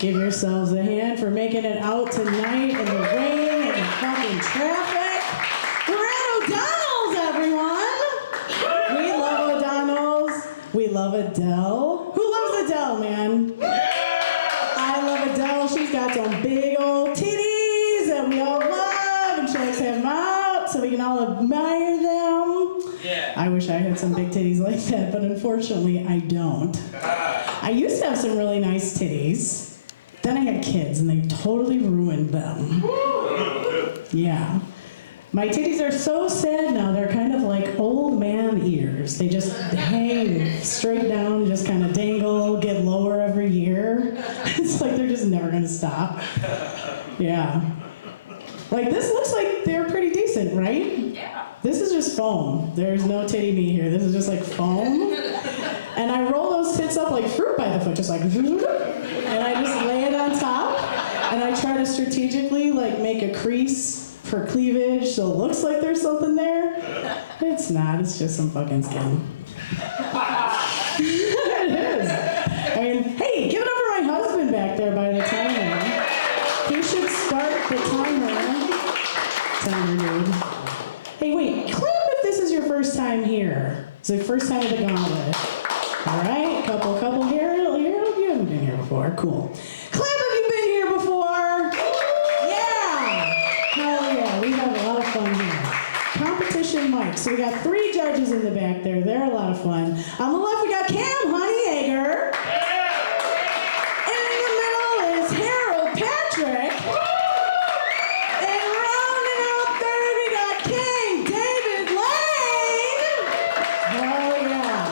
Give yourselves a hand for making it out tonight in the rain and the fucking traffic. We're at O'Donnell's, everyone! We love O'Donnell's. We love Adele. Who loves Adele, man? I love Adele. She's got some big old titties that we all love, and she likes to have them out so we can all admire them. Yeah. I wish I had some big titties like that, but unfortunately I don't. I used to have some really nice titties. Then I had kids and they totally ruined them. Yeah. My titties are so sad now, they're kind of like old man ears. They just hang straight down, just kind of dangle, get lower every year. It's like they're just never gonna stop. Yeah. Like this looks like they're pretty decent, right? Yeah. This is just foam. There's no titty me here. This is just like foam. And I roll those tits up like fruit by the foot, just like, and I just lay it on top. And I try to strategically like make a crease for cleavage so it looks like there's something there. It's not, it's just some fucking skin. It is. I mean, hey, give it up for my husband back there by the timer. He should start the timer. Timer, dude. Hey, wait, clap if this is your first time here. It's the first time at the Gauntlet. All right, couple here. You haven't been here before. Cool. Clap if you've been here before. Yeah. Hell yeah, we have a lot of fun here. Competition mic. So we got 3 judges in the back there. They're a lot of fun. On the left, we got Cam Honeyegger. In the middle is Harold Patrick. And rounding out third, we got King David Lane. Oh yeah.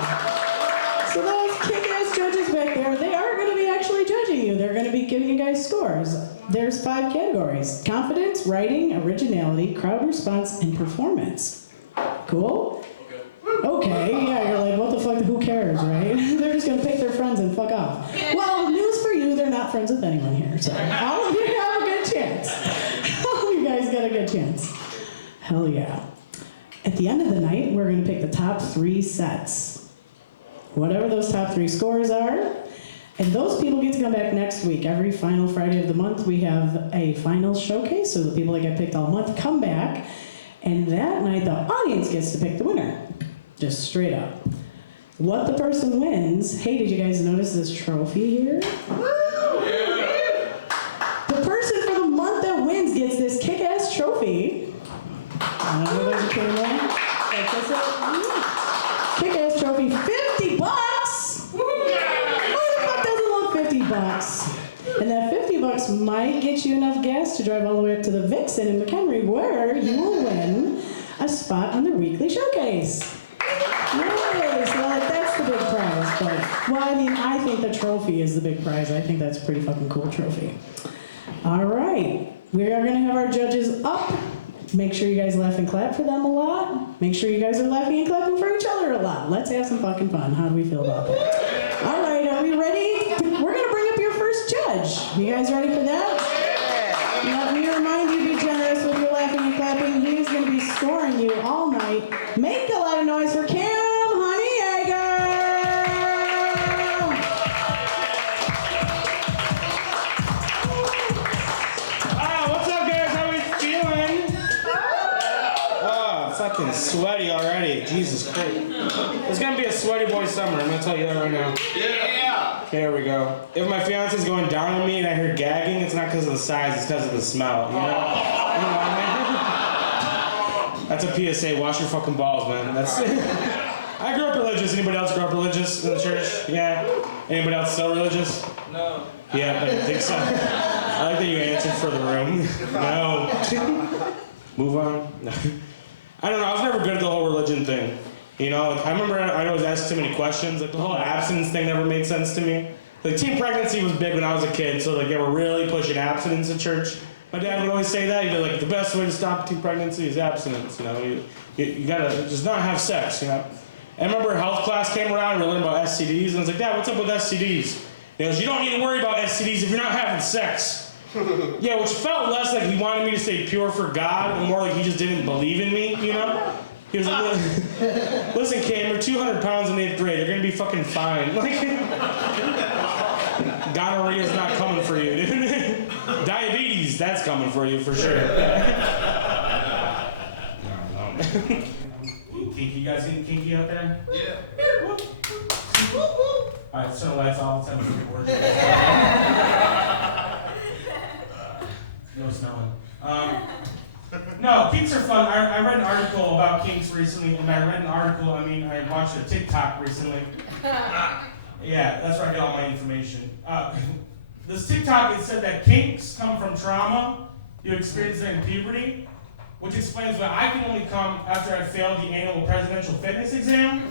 So those kick-ass judges back there, they are going to be actually judging you. They're going to be giving you guys scores. There's 5 categories: confidence, writing, originality, crowd response, and performance. Cool? Okay, yeah, you're like, what the fuck, who cares, right? They're just gonna pick their friends and fuck off. Well, news for you, they're not friends with anyone here, so all of you have a good chance. All of you guys got a good chance. Hell yeah. At the end of the night, we're gonna pick the top 3 sets. Whatever those top 3 scores are, and those people get to come back next week. Every final Friday of the month, we have a final showcase, so the people that get picked all month come back, and that night, the audience gets to pick the winner. Just straight up. What the person wins, hey, did you guys notice this trophy here? The person for the month that wins gets this kick-ass trophy. I don't know if there's a camera. Kick-ass trophy, $50! Who the fuck doesn't love $50? And that $50 might get you enough gas to drive all the way up to the Vixen in McHenry, where you will win a spot on the weekly showcase. Nice. Well, that's the big prize. But, well, I mean, I think the trophy is the big prize. I think that's a pretty fucking cool trophy. All right. We are going to have our judges up. Make sure you guys laugh and clap for them a lot. Make sure you guys are laughing and clapping for each other a lot. Let's have some fucking fun. How do we feel about that? All right. Are we ready? We're going to bring up your first judge. You guys ready for that? Let me remind you, be generous with your laughing and clapping. He is going to be scoring you all night. Make a lot of noise for Cam Honeyegger! What's up, guys? How we feeling? Oh, fucking sweaty already. Jesus Christ. It's going to be a sweaty boy summer. I'm going to tell you that right now. Yeah. There we go. If my fiance's going down on me and I hear gagging, it's not because of the size, it's because of the smell, you know? You know what I mean? That's a PSA, wash your fucking balls, man. That's I grew up religious. Anybody else grew up religious in the church? Yeah? Anybody else still religious? No. Yeah, I didn't think so. I like that you answered for the room. No. Move on. No. I don't know, I was never good at the whole religion thing. You know, like, I remember I'd always ask too many questions. Like, the whole abstinence thing never made sense to me. Like, teen pregnancy was big when I was a kid, so like they were really pushing abstinence in church. My dad would always say that. He'd be like, the best way to stop teen pregnancy is abstinence. You know, you gotta just not have sex. You know. I remember health class came around and we learned about STDs, and I was like, Dad, what's up with STDs? He goes, you don't need to worry about STDs if you're not having sex. Yeah, which felt less like he wanted me to stay pure for God, and more like he just didn't believe in me. You know. He was like, listen, Cam, you're 200 pounds in 8th grade. You're gonna be fucking fine. Like, Gonorrhea's not coming for you, dude. Diabetes, that's coming for you for sure. No. Kinky, you guys getting kinky out there? Yeah. Alright, let's turn the lights off. Let's have a quick word. No smelling. No, kinks are fun. I read an article about kinks recently, and I watched a TikTok recently. Yeah, that's where I get all my information. This TikTok, it said that kinks come from trauma you experienced during puberty, which explains why I can only come after I failed the annual presidential fitness exam.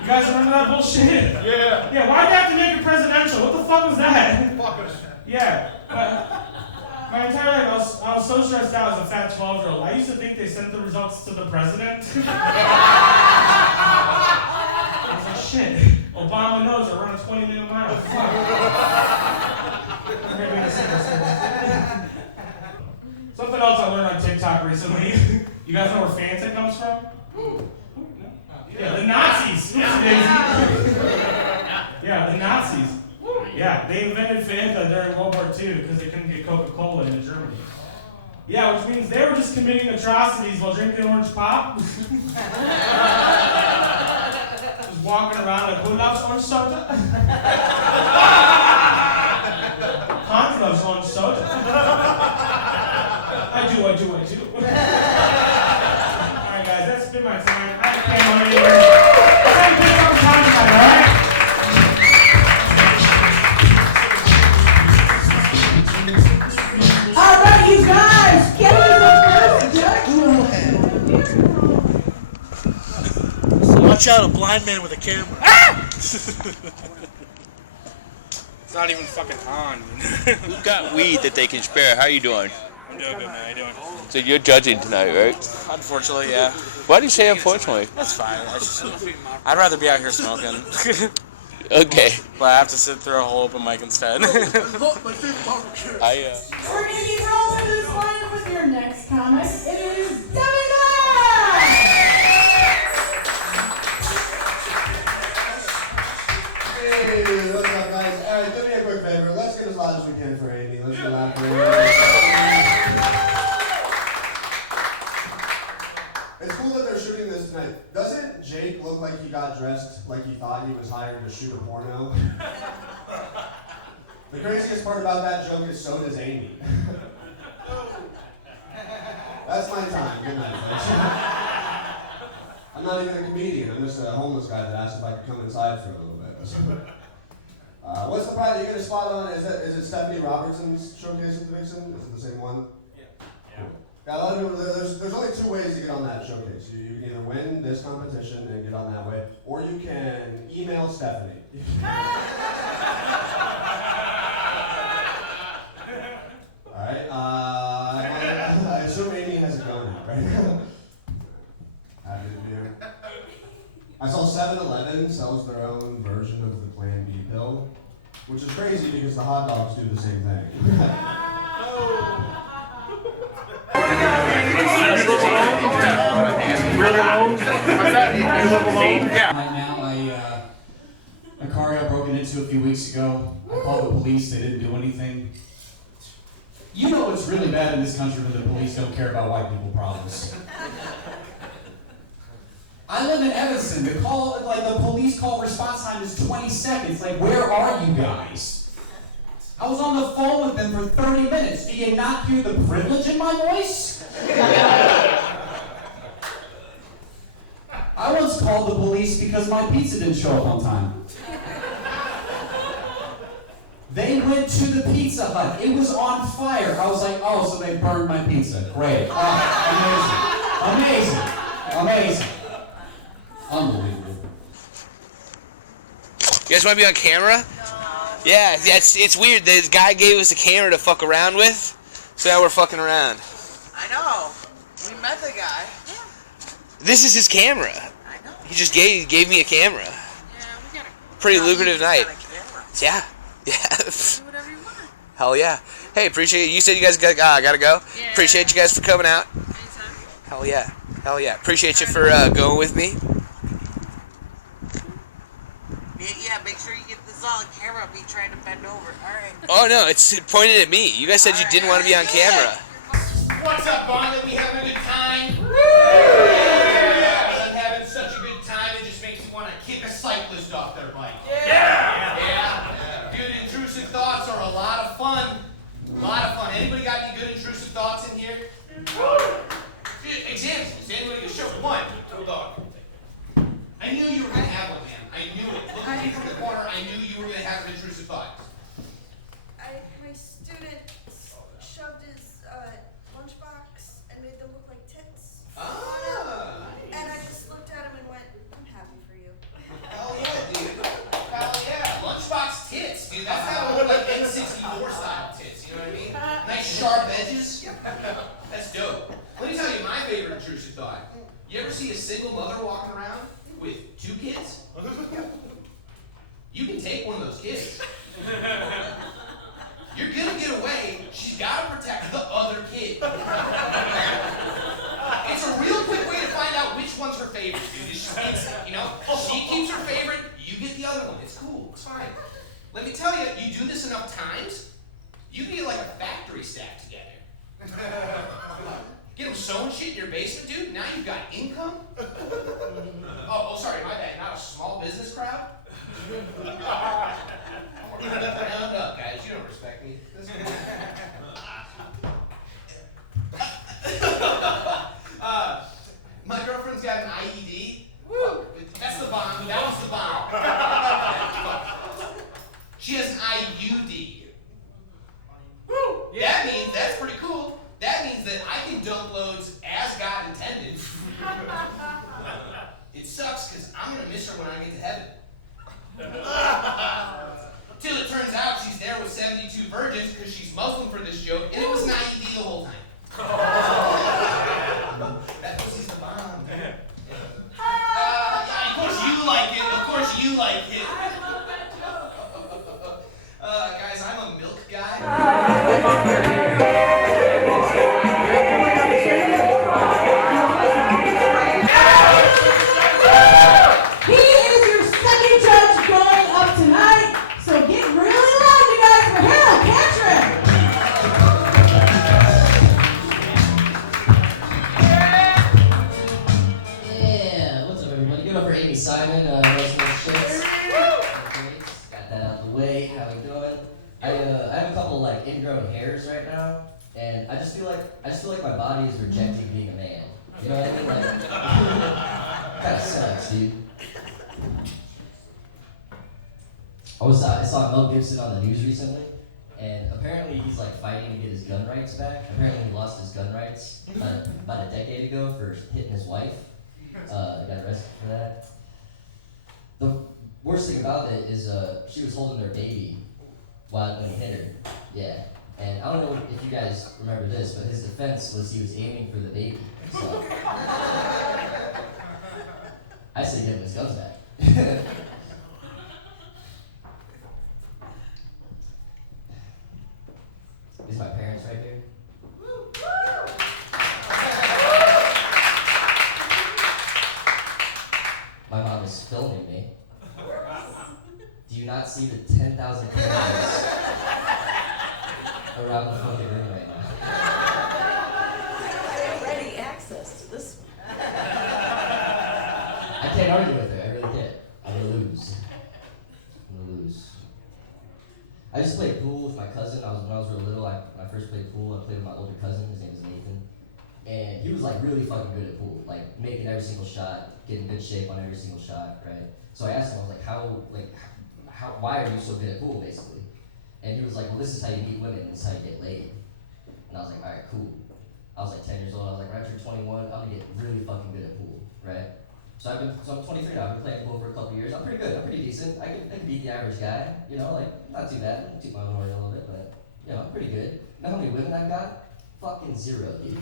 You guys remember that bullshit? Yeah. Yeah, why'd you have to make it presidential? What the fuck was that? Fuck us. Yeah, but my entire life, I was so stressed out as a fat 12-year-old. I used to think they sent the results to the president. I was like, shit, Obama knows I run a 20-minute mile. Fuck. Something else I learned on TikTok recently. You guys know where Fanta comes from? Yeah, the Nazis. Yeah, the Nazis. Yeah, they invented Fanta during World War II because they couldn't get Coca-Cola in Germany. Yeah, which means they were just committing atrocities while drinking orange pop. Just walking around like, who loves orange soda? Hans loves orange soda. I do. Alright guys, that's been my time. I can't on anywhere. Let's have a big fucking time tonight, alright? Alright, you guys, get me the first judgment. Watch out, a blind man with a camera. It's not even fucking on. Who's got weed that they can spare? How you doing? I'm doing good, man. How you doing? So you're judging tonight, right? Unfortunately, yeah. Why do you say unfortunately? That's fine. I'd rather be out here smoking. Okay. But I have to sit through a whole open mic instead. We're gonna keep rolling this line with your next comic. It is Devin. Hey, what's up, guys? Alright, do me a quick favor. Let's get as loud as we can for Amy. Let's get loud for Amy. It's cool that they're shooting this tonight. Doesn't Jake look like he got dressed like he thought he was hired to shoot a porno? The craziest part about that joke is so does Amy. That's my time. Good night, folks. I'm not even a comedian. I'm just a homeless guy that asked if I could come inside for a little bit. What's the prize? Are you going to spot on? Is it Stephanie Robertson's showcase at the Vixen? Is it the same one? Yeah. Yeah, a lot of people, there's only two ways to get on that showcase. You can either win this competition and get on that way, or you can email Stephanie. Alright, I assume Amy has a gun out right now. Happy to be here. I saw 7-Eleven sells their own version of the Plan B pill, which is crazy because the hot dogs do the same thing. Right now, my car got broken into a few weeks ago. I called the police, they didn't do anything. You know it's really bad in this country when the police don't care about white people problems. I live in Evanston. The police call response time is 20 seconds. Like, where are you guys? I was on the phone with them for 30 minutes. Do you not hear the privilege in my voice? I once called the police because my pizza didn't show up on time. They went to the Pizza Hut. It was on fire. I was like, oh, so they burned my pizza. Great. Amazing. Unbelievable. You guys want to be on camera? Yeah, it's weird. This guy gave us a camera to fuck around with, so now we're fucking around. I know. We met the guy. This is his camera. I know. He just gave me a camera. Yeah, we got a Pretty lucrative night. Camera. Yeah. Do whatever you want. Hell yeah. Hey, appreciate it. You said you guys gotta go. Yeah. Appreciate you guys for coming out. Anytime. Hell yeah. Appreciate you for going with me. Yeah, make sure you all the camera be trying to bend over. Alright. Oh no, it's pointed at me. You guys said you didn't want to be on camera. What's up, Gauntlet? We having a good time? I'm having such a good time, it just makes me want to kick a cyclist off their bike. Yeah. Dude, intrusive thoughts are a lot of fun. A lot of fun. Anybody got any good intrusive thoughts in here? Dude, examples. Anybody? Show me one. Oh, dog. I knew you were going to have one, man. I knew it. Looking at you from the corner, I knew you were going to have an intrusive thought. My student shoved his lunchbox and made them look like tits. Ah. And I just looked at him and went, I'm happy for you. Hell yeah, dude. Hell yeah. Lunchbox tits, dude. That's how it look like N64 style tits, you know what I mean? Nice sharp edges. That's dope. Let me tell you my favorite intrusive thought. You ever see a single mother walking around with 2 kids? You can take one of those kids. You're gonna get away. She's gotta protect the other kid. It's a real quick way to find out which one's her favorite, dude. It's just instant, you know? She keeps her favorite, you get the other one. It's cool, it's fine. Let me tell you, you do this enough times, you can get like a factory stack together. Get them sewing shit in your basement, dude. Now you've got income. Oh, sorry, my bad. Not a small business crowd. Round up, guys. You don't respect me. My girlfriend's got an IED. Woo! That's the bomb. That was the bomb. She has an IUD. Woo! That means that's pretty cool. That means that I can dump loads as God intended. It sucks because I'm gonna miss her when I get to heaven. Till it turns out she's there with 72 virgins because she's Muslim for this joke, and it was an IED the whole time. That pussy's the bomb. Yeah, of course you like it. Of course you like it. Guys, I'm a milk guy. He is your second judge going up tonight, so get really loud, you guys, for Harold Patrick. Yeah, what's up, everybody? Give it up for Amy Simon, Nice Shits. Got that out the way. How we doing? I have a couple like ingrown hairs right now, and I just feel like my body is rejecting being a man. You know what I mean? Like, kind of sucks, dude. I saw Mel Gibson on the news recently, and apparently he's like fighting to get his gun rights back. Apparently he lost his gun rights about a decade ago for hitting his wife. Got arrested for that. The worst thing about it is she was holding their baby when he hit her. Yeah. And I don't know if you guys remember this, but his defense was he was aiming for the baby. So I said give him his guns back. These are my parents right here. My mom is filming me. Do you not see the 10,000 cameras around the fucking room right now? I have ready access to this one. I can't argue with her. I really can't. I'm gonna lose. I just played pool with my cousin. When I was real little, when I first played pool, I played with my older cousin. His name is Nathan. And he was like really fucking good at pool, like making every single shot, getting good shape on every single shot, right? So I asked him, I was like, why are you so good at pool, basically? And he was like, well, this is how you meet women, this is how you get laid. And I was like, all right, cool. I was like 10 years old. I was like, right after 21, I'm gonna get really fucking good at pool, right? So I'm 23 now. I've been playing pool for a couple years. I'm pretty good. I'm pretty decent. I can beat the average guy. You know, like not too bad. I toot my own horn a little bit, but you know, I'm pretty good. You know how many women I've got? Fucking zero, dude.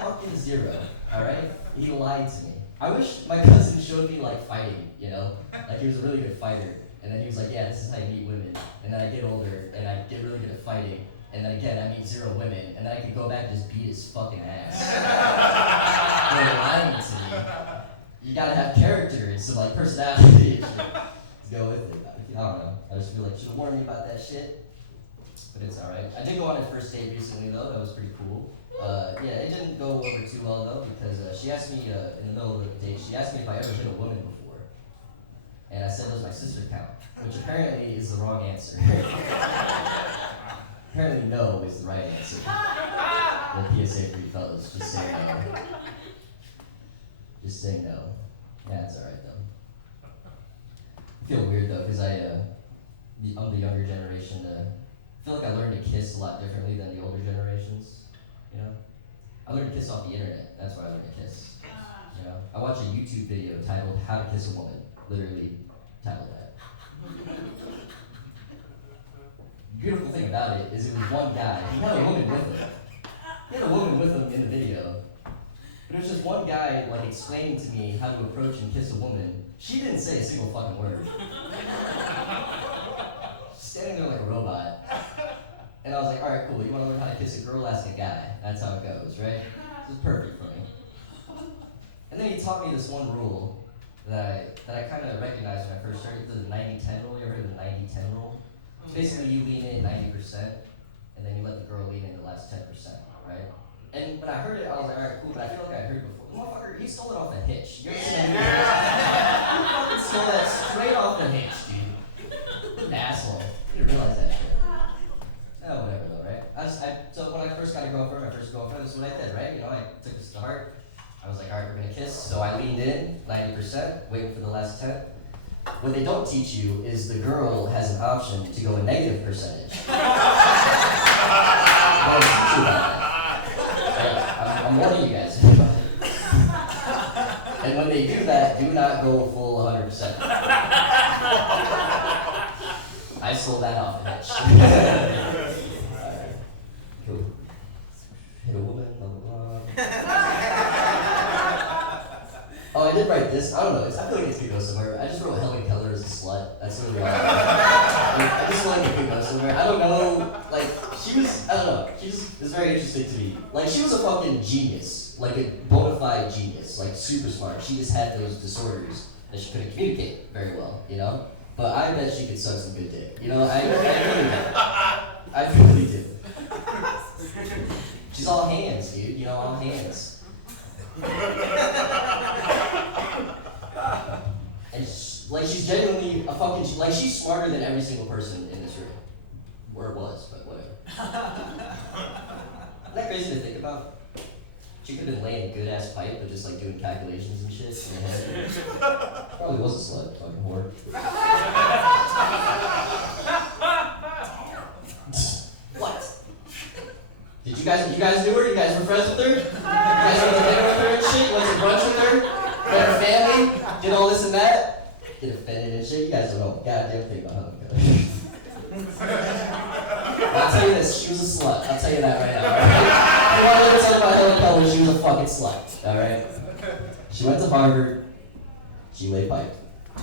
Fucking zero. All right. He lied to me. I wish my cousin showed me like fighting. You know, like he was a really good fighter. And then he was like, yeah, this is how you meet women. And then I get older and I get really good at fighting. And then again, I meet zero women, and then I can go back and just beat his fucking ass. You're lying to me. You gotta have character and some like personality. go with it. I don't know. I just feel like should have warned me about that shit. But it's alright. I did go on a first date recently though. That was pretty cool. Yeah, it didn't go over too well though because she asked me in the middle of the date. She asked me if I ever hit a woman before, and I said, "Does my sister count?" Which apparently is the wrong answer. Apparently, no is the right answer. The PSA for you fellas, just say no. Just say no. Yeah, it's alright though. I feel weird though, because I'm the younger generation. I feel like I learned to kiss a lot differently than the older generations. You know? I learned to kiss off the internet. That's where I learned to kiss. You know? I watched a YouTube video titled "How to Kiss a Woman." Literally titled that. The beautiful thing about it is it was one guy. He had a woman with him. He had a woman with him in the video. But it was just one guy like explaining to me how to approach and kiss a woman. She didn't say a single fucking word. Standing there like a robot. And I was like, alright, cool, you wanna learn how to kiss a girl, ask a guy. That's how it goes, right? This is perfect for me. And then he taught me this one rule that I kind of recognized when I first started. The 90-10 rule. You ever heard of the 90-10 rule? Basically, you lean in 90%, and then you let the girl lean in the last 10%, right? And when I heard it, I was like, alright, cool, but I feel like I heard it before. The motherfucker, he stole it off the hitch. You ever seen that movie? He fucking stole that straight off the hitch, dude. Asshole. You didn't realize that shit. Oh, whatever though, right? So when I first got a girlfriend, this is what I did, right? You know, I took this to heart. I was like, alright, we're gonna kiss. So I leaned in, 90%, waiting for the last 10. What they don't teach you is the girl has an option to go a negative percentage. I'm warning you guys. And when they do that, do not go full 100%. I sold that off the hitch. Cool. Hit a woman, blah, blah, blah. Oh, I did write this. I don't know. I feel like it's gonna go somewhere. I just wrote Helen Keller as a slut. That's really all. I just feel like it could go somewhere. I don't know. Like, I don't know. She just is very interesting to me. Like, she was a fucking genius. Like, a bona fide genius. Like, super smart. She just had those disorders that she couldn't communicate very well, you know? But I bet she could suck some good dick. You know, I really do. I really do. She's all hands, dude. You know, all hands. And she's genuinely a fucking, like, she's smarter than every single person in this room. Or it was, but whatever. Isn't that crazy to think about? She could have been laying a good ass pipe, but just like doing calculations and shit in her head. Probably was a slut, fucking whore. What? Did you guys knew her? You guys were friends with her? You guys went to dinner with her and shit? You went to brunch with her? Met her family? Did all this and that? Get offended and shit? You guys don't know a goddamn thing about Helen Keller. I'll tell you this, she was a slut. I'll tell you that right now. Right? You want to listen about Helen Keller, she was a fucking slut. Alright? She went to Harvard. She laid pipe. I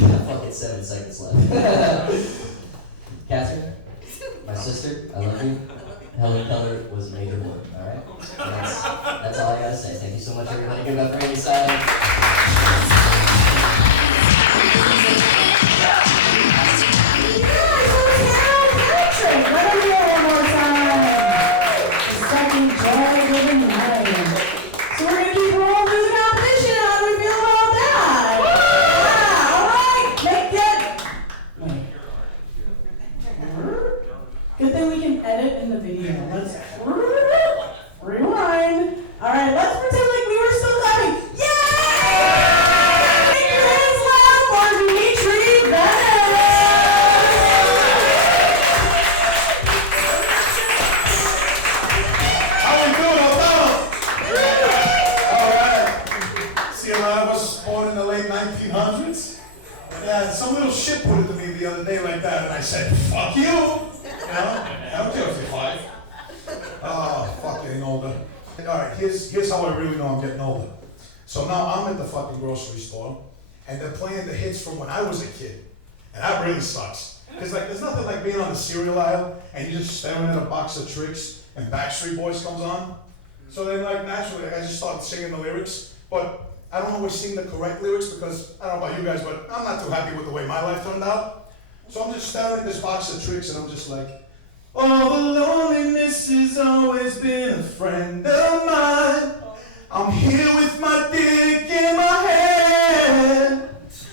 got fucking 7 seconds left. Catherine? My sister, I love you. Helen Keller was a major whore, alright? That's all I gotta say. Thank you so much, everybody. Give it up for Amy Simon. Let him hear one more time. Second joy living life. So we're gonna keep rolling through the competition. How do we feel about that? Yeah, all right. Good thing we can edit in the video. Let's rewind. All right, let's pretend like we were still clapping. Yay! Make your hands loud for Dimitri Bennett. How we doing, O'Donnell? All right. See, I was born in the late 1900s. Yeah, some little shit put it to me the other day like that, and I said, fuck you. You know? I don't care if you're 5. Oh, fuck getting older. Alright, here's how I really know I'm getting older. So now I'm at the fucking grocery store, and they're playing the hits from when I was a kid. And that really sucks. Because like, there's nothing like being on the cereal aisle, and you're just staring at a box of Tricks, and Backstreet Boys comes on. So then like, naturally, like, I just started singing the lyrics. But I don't always sing the correct lyrics because I don't know about you guys, but I'm not too happy with the way my life turned out. So I'm just staring at this box of tricks and I'm just like, oh, the loneliness has always been a friend of mine. I'm here with my dick in my hand.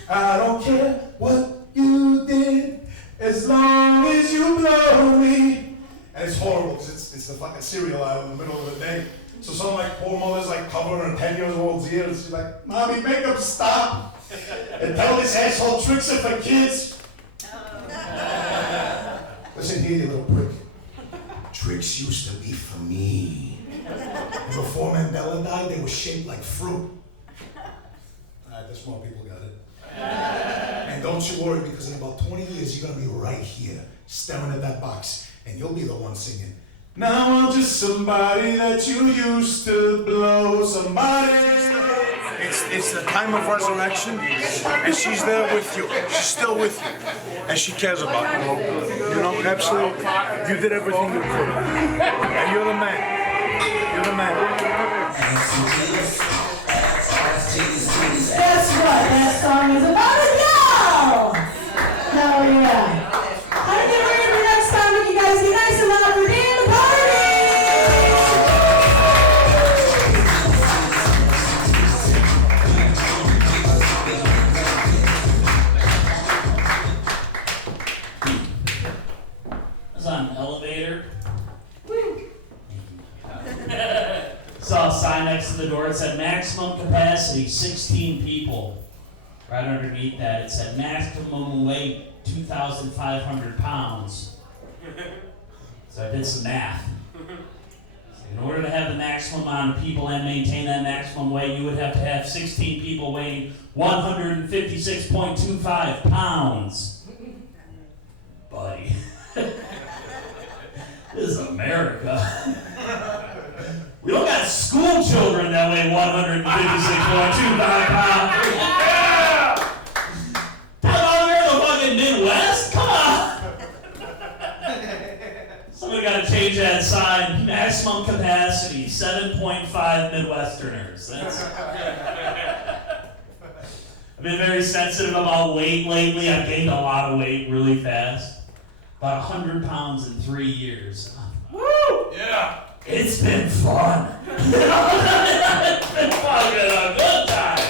I don't care what you did as long as you blow me. And it's horrible because it's the fucking cereal aisle in the middle of the day. So some like poor mother's like covering her 10-year-old's ears. She's like, Mommy, make them stop and tell this asshole tricks are for kids. Listen here, you little prick. Tricks used to be for me. And before Mandela died, they were shaped like fruit. Alright, the smart people got it. And don't you worry, because in about 20 years, you're gonna be right here, staring at that box, and you'll be the one singing, now I'm just somebody that you used to blow, somebody. It's the time of resurrection, and she's there with you. She's still with you, and she cares about you. You know, absolutely. You did everything you could, and you're the man. You're the man. Guess what? That song is about a girl! Hell yeah. How to get ready for next time when you guys get nice and loud for Dan the party! I was on an elevator. Saw a sign next to the door. It said maximum capacity 16 people. Right underneath that, it said maximum weight 2,500 pounds. So I did some math. In order to have the maximum amount of people and maintain that maximum weight, you would have to have 16 people weighing 156.25 pounds. Buddy. This is America. We don't got school children that weigh 156.25 pounds. Yeah! Talk about here in the fucking Midwest? Come on! Somebody gotta change that sign. Maximum capacity, 7.5 Midwesterners. I've been very sensitive about weight lately. I've gained a lot of weight really fast. About 100 pounds in 3 years. Woo! Yeah! It's been fun. It's been fucking a good time.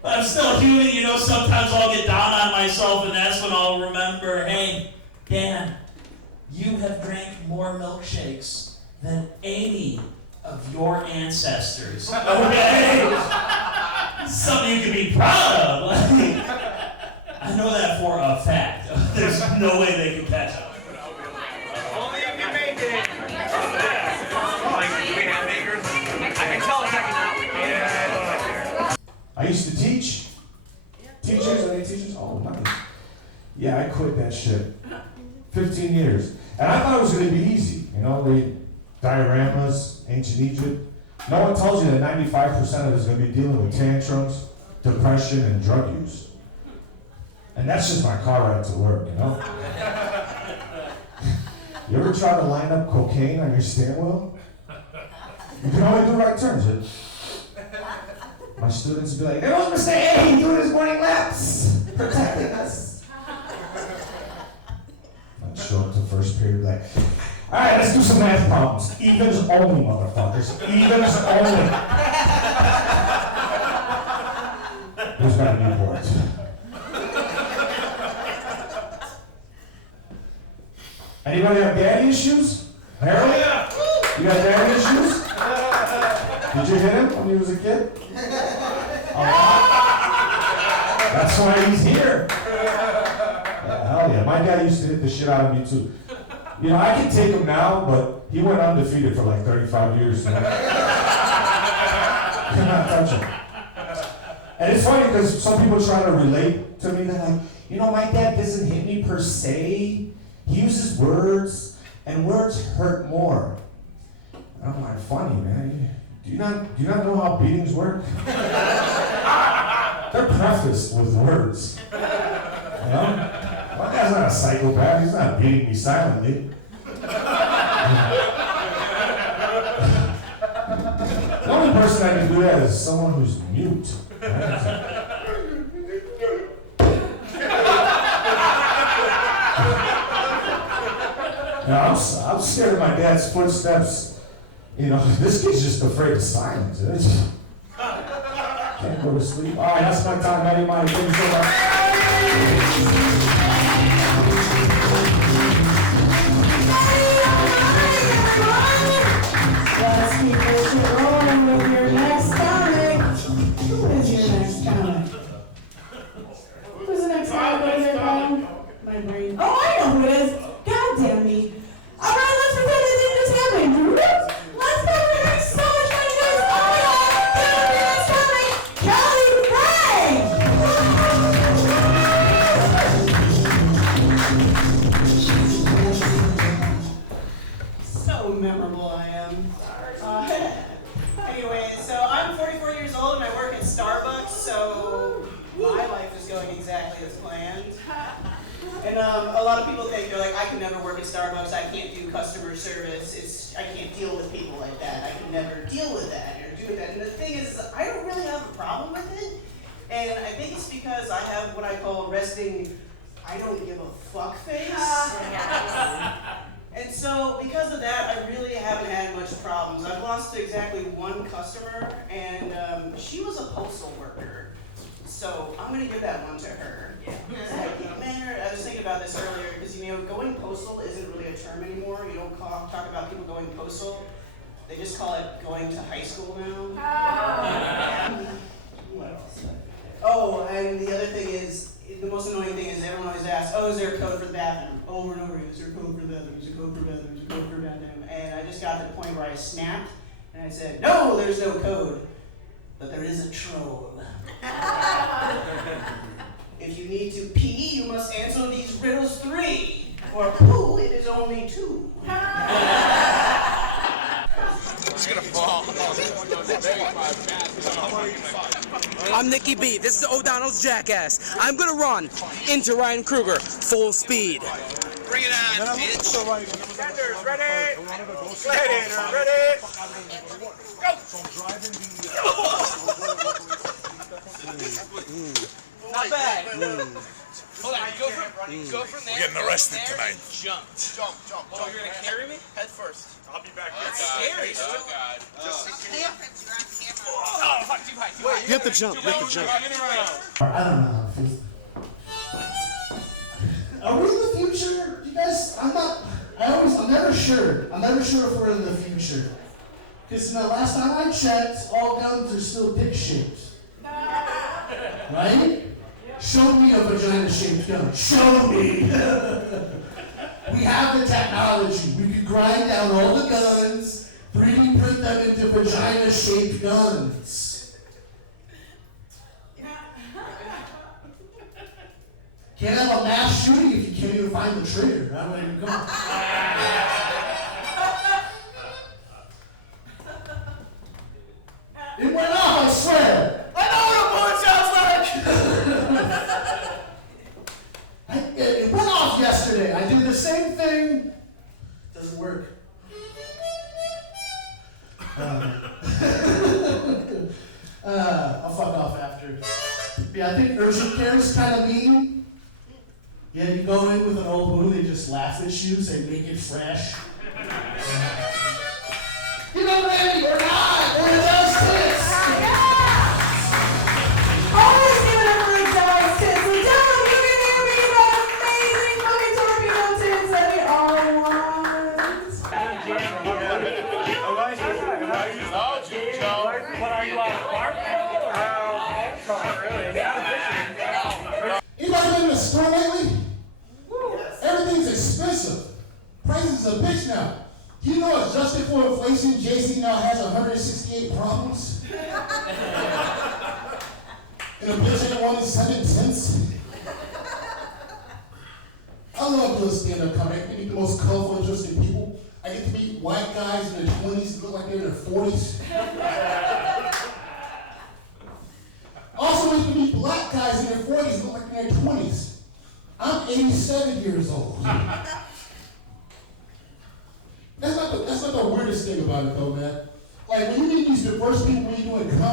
But I'm still human, you know, sometimes I'll get down on myself and that's when I'll remember, hey, Dan, you have drank more milkshakes than any of your ancestors. Okay? Something you can be proud of. I know that for a fact. There's no way they can catch up. Only if you make it. I can tell it's not. I used to teach. Teachers, are they teachers? Oh, nice. Yeah, I quit that shit. 15 years. And I thought it was going to be easy. You know, the dioramas, ancient Egypt. No one tells you that 95% of it is going to be dealing with tantrums, depression, and drug use. And that's just my car ride to work, you know? You ever try to line up cocaine on your steering wheel? You can only do right turns. My students would be like, there was Mr. A doing his morning laps, protecting us. I'd show up to first period like, all right, let's do some math problems. Evens only, motherfuckers. Evens only. Who's got a Newport? Anybody have daddy issues? Harold? You got daddy issues? Did you hit him when he was a kid? That's why he's here. Yeah, hell yeah. My dad used to hit the shit out of me too. You know, I can take him now, but he went undefeated for like 35 years. You know? Cannot touch him. And it's funny because some people try to relate to me. They're like, you know, my dad doesn't hit me per se. He uses words, and words hurt more. And I'm like, funny, man. Do you not know how beatings work? They're prefaced with words. You know? My dad's not a psychopath. He's not beating me silently. The only person I can do that as someone who's mute. Now, I'm scared of my dad's footsteps. You know, this kid's just afraid of silence. Can't go to sleep. All right, that's my time. Everybody, thank you so much. Let's keep this shit rolling with your next comic. Who is your next comic? Who's the next comic? What is it called? My brain. Oh, I know who it is. God damn me. All right, let's pretend that didn't just happen. Let's go. We're having so much fun, you guys. Oh my God. Give it up for your next comic, Kelly Gray. So memorable I am. Anyway, so I'm 44 years old and I work at Starbucks, so my life is going exactly as planned. And a lot of people think, they're like, I can never work at Starbucks, I can't do customer service, I can't deal with people like that, I can never deal with that or do that. And the thing is, I don't really have a problem with it, and I think it's because I have what I call resting, I don't give a fuck face. And so, because of that, I really haven't had much problems. I've lost exactly one customer, and she was a postal worker. So, I'm gonna give that one to her. Like, you know, man, I was thinking about this earlier, because, you know, going postal isn't really a term anymore. You don't talk about people going postal. They just call it going to high school now. What else? Oh, and the other thing is, the most annoying thing is everyone always asks, oh, is there a code for the bathroom? Over and over again, is there a code for the bathroom? Is there a code for the bathroom? Is there a code for the bathroom? And I just got to the point where I snapped, and I said, no, there's no code, but there is a troll. If you need to pee, you must answer these riddles 3, or poo, it is only 2. It's gonna fall. I'm Nikki B. This is O'Donnell's Jackass. I'm gonna run into Ryan Kruger full speed. Bring it on, bitch. Tenders, ready? Gladiator, ready? Not bad. Hold on, go from there. We're getting arrested tonight. Jump. Oh, you're gonna carry me? Head first. I'll be back That's scary. Oh, God. Oh, fuck, too high. You have to jump. You have to jump. I don't know how it feels. Are we in the future? You guys, I'm never sure. I'm never sure if we're in the future. Because last time I checked, all guns are still dick-shaped. Right? Show me a vagina-shaped gun. Show me! We have the technology. We could grind down all the guns, 3D print them into vagina-shaped guns. Can't have a mass shooting if you can't even find the trigger. That won't even come. It went off, I swear. I know what a bullet sounds like. It went off yesterday. I did the same thing. Doesn't work. I'll fuck off after. Yeah, I think urgent care is kind of mean. Yeah, you go in with an old wound, they just laugh at you, say make it fresh. You know, ready or not, one of those tits. Always give it up for those tits. We don't you can hear me about amazing fucking torpedo tits that we all want. What are you on, Mark? Anybody been in the store lately? Everything's expensive. Prices are a bitch now. You know, adjusted for inflation, Jay-Z now has 168 problems. And a bitch ain't only 7/10. I love doing stand-up comic. I meet the most colorful, interesting people. I get to meet white guys in their 20s who look like they're in their 40s. Also get to meet black guys in their 40s who look like they're in their 20s. I'm 87 years old. That's not the weirdest thing about it, though, man. Like, when you meet these diverse people when you're doing comedy,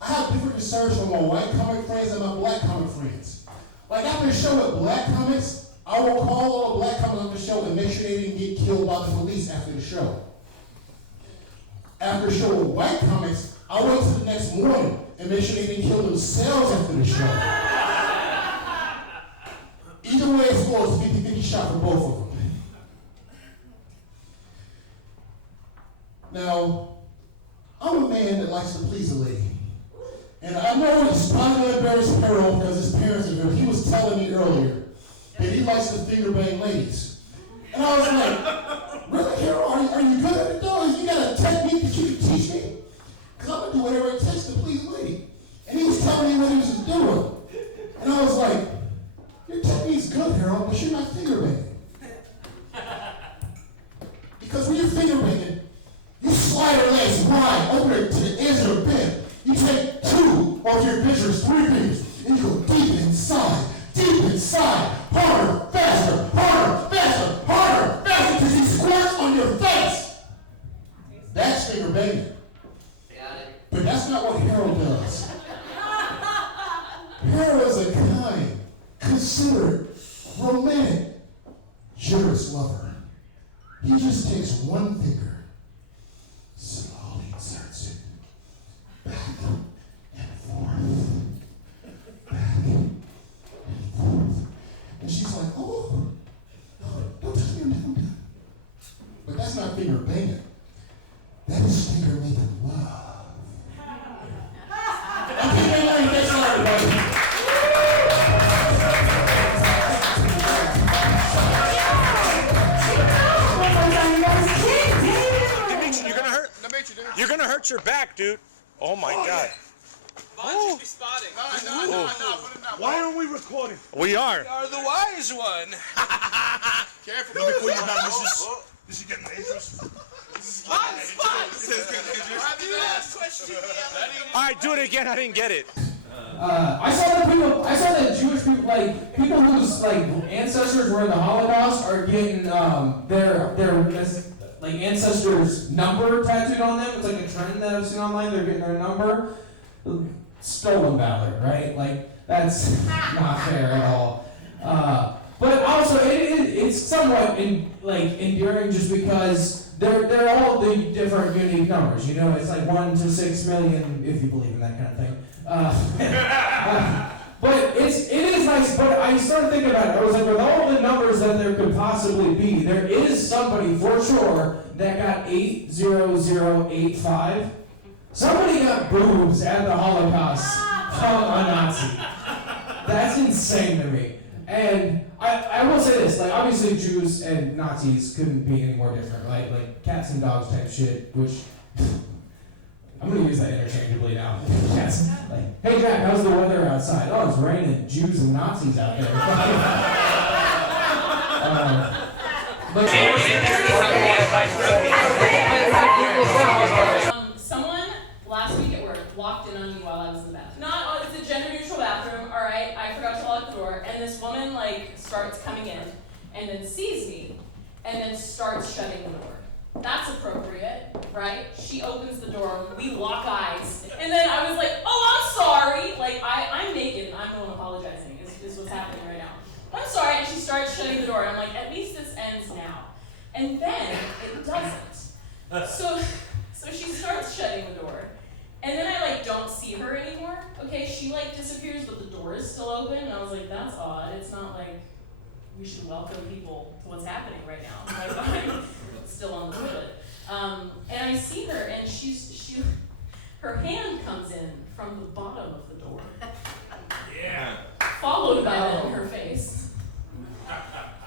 I have different concerns from my white comic friends and my black comic friends. Like after a show with black comics, I will call all the black comics on the show and make sure they didn't get killed by the police after the show. After a show with white comics, I wait till the next morning and make sure they didn't kill themselves after the show. Either way it goes, 50-50 shot for both of them. Now, I'm a man that likes to please a lady. And I know it's probably going to embarrass Harold because his parents are here. He was telling me earlier that he likes to finger bang ladies. And I was like, really, Harold? Are you good at it though? You got a technique that you can teach me? Because I'm going to do whatever it takes to please a lady. And he was telling me what he was doing. And I was like, your technique's good, Harold, but you're not finger banging. Because when you're finger banging, you slide her legs wide over to the edge of her bed. You take 2 of your fingers, 3 fingers, and you go deep inside, harder, faster, till she squirts on your face. That's finger banging. But that's not what Harold does. Harold is a kind, considerate, romantic, generous lover. He just takes one finger, slowly inserts it, back and forth, and she's like, oh, no, don't touch me, I'm done. But that's not finger banging. That is finger making love. I'm finger banging, that's all everybody. You're gonna hurt your back, dude. Oh my God. Bond should be spotting. No. Why aren't we recording? We are. You are the wise one. Careful. Let me call you down. This is getting dangerous. All right, do it again. I didn't get it. I saw that Jewish people, like people whose like ancestors were in the Holocaust, are getting their like ancestors' number tattooed on them. It's like a trend that I've seen online. They're getting their number. Stolen valor, right? Like that's not fair at all. But also it's somewhat endearing just because they're all the different unique numbers. You know, it's like 1 to 6 million if you believe in that kind of thing. But it is nice. But I started thinking about it. I was like, with all the numbers that there could possibly be, there is somebody for sure that got 80085. Somebody got boobs at the Holocaust from a Nazi. That's insane to me. And I will say this, like obviously Jews and Nazis couldn't be any more different, right? Like cats and dogs type shit, which I'm gonna use that interchangeably now. Cats, like, hey Jack, how's the weather outside? Oh, it's raining. Jews and Nazis out there. Someone last week at work walked in on me while I was in the bathroom. It's a gender neutral bathroom, alright? I forgot to lock the door, and this woman starts coming in and then sees me and then starts shutting the door. That's appropriate, right? She opens the door, we lock eyes, and then I was like, oh, I'm sorry. Like, I'm naked, I'm the one apologizing, is what's happening right now. I'm sorry, and she starts shutting the door, and I'm like, at least this ends now. And then it doesn't. So she starts shutting the door, and then I don't see her anymore. Okay, she disappears, but the door is still open, and I was like, that's odd. It's not like we should welcome people to what's happening right now. I'm still on the toilet. And I see her, and her hand comes in from the bottom of the door. Yeah. Followed by then her face.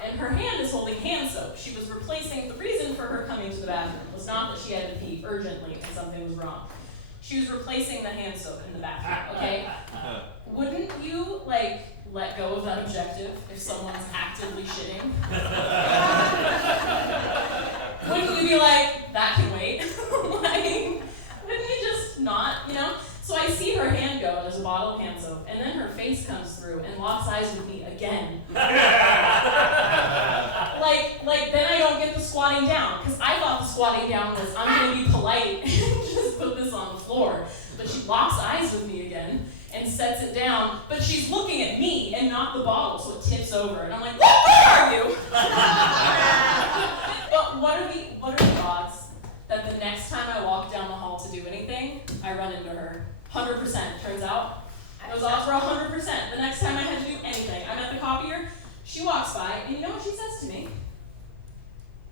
And her hand is holding hand soap. She was replacing, the reason for her coming to the bathroom was not that she had to pee urgently and something was wrong. She was replacing the hand soap in the bathroom, okay? Wouldn't you, let go of that objective if someone's actively shitting? Wouldn't you be like, that can wait? Wouldn't you just not, So I see her hand go, and there's a bottle of hand soap, and then her face comes through and locks eyes with me again. Then I don't get the squatting down, because I thought the squatting down was, I'm gonna be polite and just put this on the floor. but she locks eyes with me again and sets it down, but she's looking at me and not the bottle, so it tips over, and I'm like, where are you? But what are the odds that the next time I walk down the hall to do anything, I run into her? 100%, turns out. Those odds were 100%. The next time I had to do anything, I'm at the copier, she walks by, and you know what she says to me?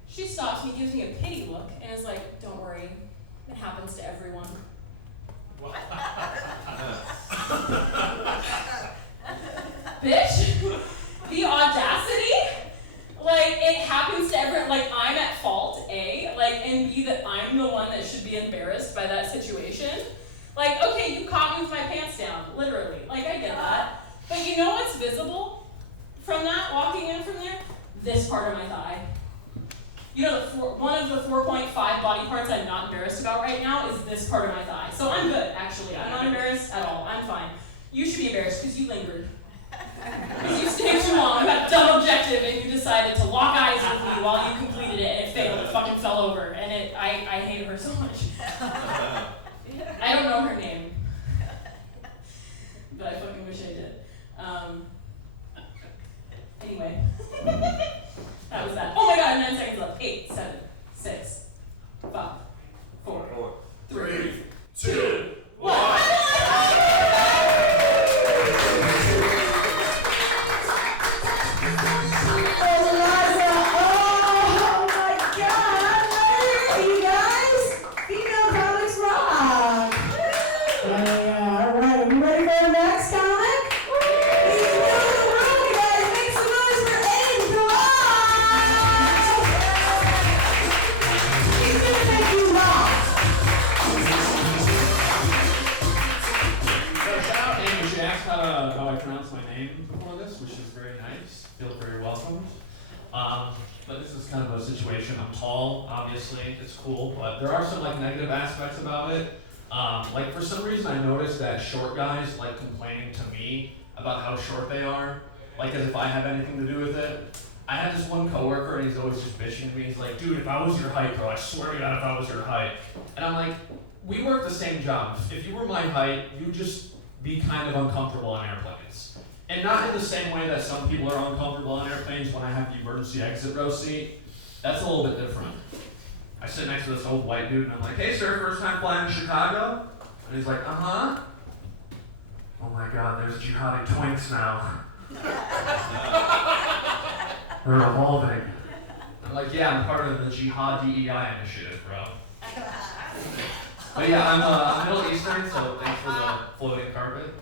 She stops me, gives me a pity look, and is like, don't worry, it happens to everyone. Bitch, the audacity? Like, it happens to everyone. Like, I'm at fault, A, like, and B, that I'm the one that should be embarrassed by that situation. Like, okay, you caught me with my pants down, literally. Like, I get that. But you know what's visible from that, walking in from there? This part of my thigh. You know, one of the 4.5 body parts I'm not embarrassed about right now is this part of my thigh. So I'm good, actually. I'm not embarrassed at all. I'm fine. You should be embarrassed because you lingered. Because you stayed too long, you had a dumb objective, and you decided to lock eyes with me while you completed it, and it failed. It fucking fell over, and I hate her so much. I don't know her name, but I fucking wish I did. Anyway, that was that. Oh my god, 9 seconds left. 8, 7, 6, 5, 4, 3, 2, 1. But this is kind of a situation. I'm tall, obviously, it's cool, but there are some like negative aspects about it. Like for some reason I noticed that short guys like complaining to me about how short they are, like as if I have anything to do with it. I had this one coworker and he's always just bitching to me. He's like, dude, if I was your height, bro, I swear to God, if I was your height. And I'm like, we work the same job. If you were my height, you'd just be kind of uncomfortable on airplanes. And not in the same way that some people are uncomfortable on airplanes when I have the emergency exit row seat. That's a little bit different. I sit next to this old white dude and I'm like, hey sir, first time flying to Chicago? And he's like, uh-huh. Oh my God, there's jihadi twinks now. They're evolving. I'm like, yeah, I'm part of the Jihad DEI initiative, bro. But yeah, I'm Middle Eastern, so thanks for the floating carpet.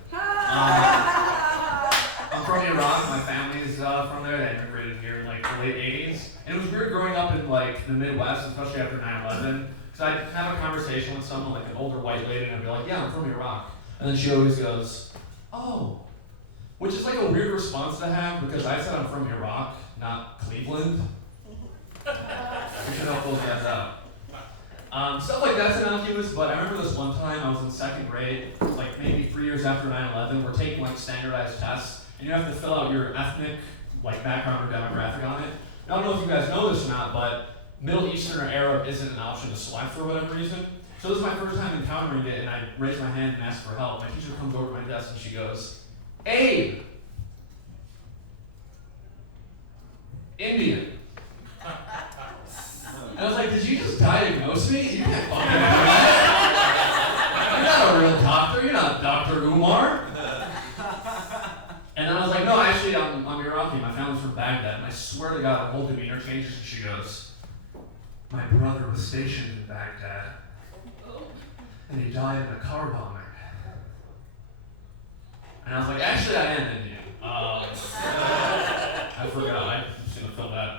I'm from Iraq. My family's from there. They immigrated here in like the late 80s. And it was weird growing up in like the Midwest, especially after 9/11, because I'd have a conversation with someone, like an older white lady, and I'd be like, yeah, I'm from Iraq. And then she always goes, oh. Which is like a weird response to have, because I said I'm from Iraq, not Cleveland. We should help those guys out. Stuff like that's innocuous, but I remember this one time I was in second grade, like maybe 3 years after 9/11, we're taking like standardized tests, and you have to fill out your ethnic like background or demographic on it. I don't know if you guys know this or not, but Middle Eastern or Arab isn't an option to select for whatever reason. So this is my first time encountering it, and I raised my hand and asked for help. My teacher comes over to my desk and she goes, Abe! Indian. And I was like, did you just diagnose me? You can't fucking do that. You're not a real doctor. You're not Dr. Umar. And I was like, no, actually, I'm Iraqi. My family's from Baghdad. And I swear to God, her whole demeanor changes. And she goes, my brother was stationed in Baghdad. And he died in a car bombing. And I was like, actually, I am Indian. I forgot. I'm just going to fill that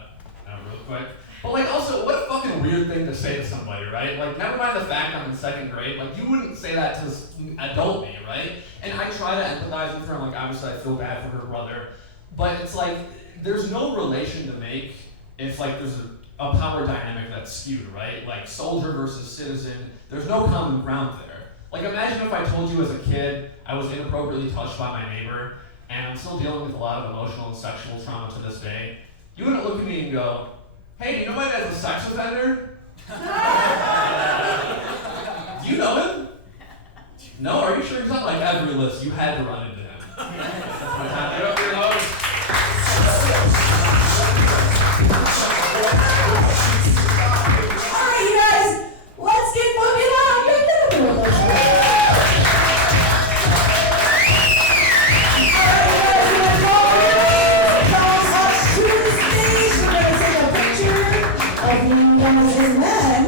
out real quick. But like also, what a fucking weird thing to say to somebody, right? Like never mind the fact I'm in second grade, like you wouldn't say that to adult me, right? And I try to empathize with her, like obviously I feel bad for her brother, but it's like, there's no relation to make if like there's a power dynamic that's skewed, right? Like soldier versus citizen, there's no common ground there. Like imagine if I told you as a kid I was inappropriately touched by my neighbor, and I'm still dealing with a lot of emotional and sexual trauma to this day. You wouldn't look at me and go, hey, do you know my dad's a sex offender? Do you know him? No, are you sure? He's on like every list. You had to run into him. Get up your nose. Alright, you guys, let's get fucking up. And then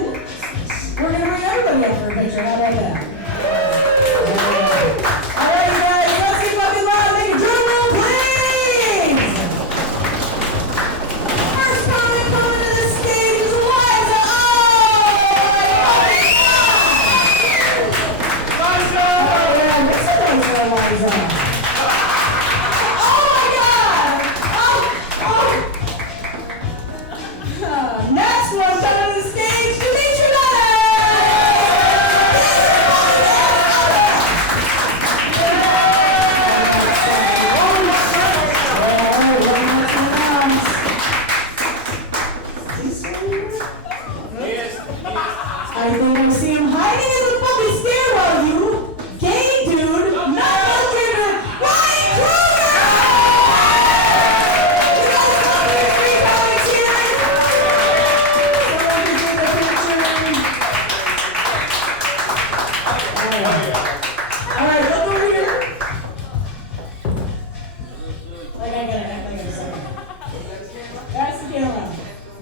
we're gonna bring everybody up for a picture. How about that? All right, you guys, let's get fucking loud. Make a drum roll, please. First comic coming to the stage is Liza. Liza! Oh yeah, this is Liza. Oh my God! Next one coming to the stage, Dimitri. I think I see him hiding in the fucking stairwell, you gay dude, not locator, Ryan Kruger! You guys come here, 3 comics here. Someone can take a picture. Alright, look over here. Like I gotta act like I'm sorry. That's the camera.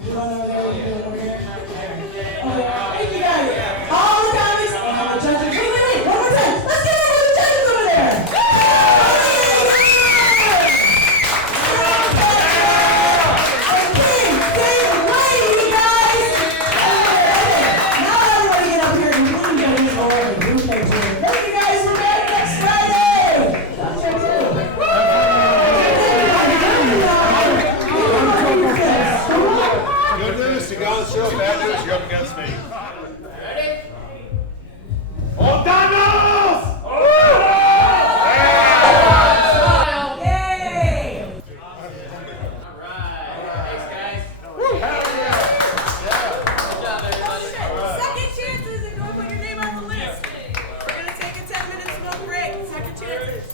You want over there? You do it over here? Oh yeah. Thank you guys. All the comics and all the judges. Wait. One more time. Let's get over the judges over there. Okay, stay away, you guys. Now everybody get up here and leave these over the group picture. Thank you guys. We're back next Friday. Good news, you go on the show. Bad news, you're up against me. Ready? O'Donnell! Yay! Second chances and go put your name on the list. We're gonna take a 10-minute smoke break. Second chances.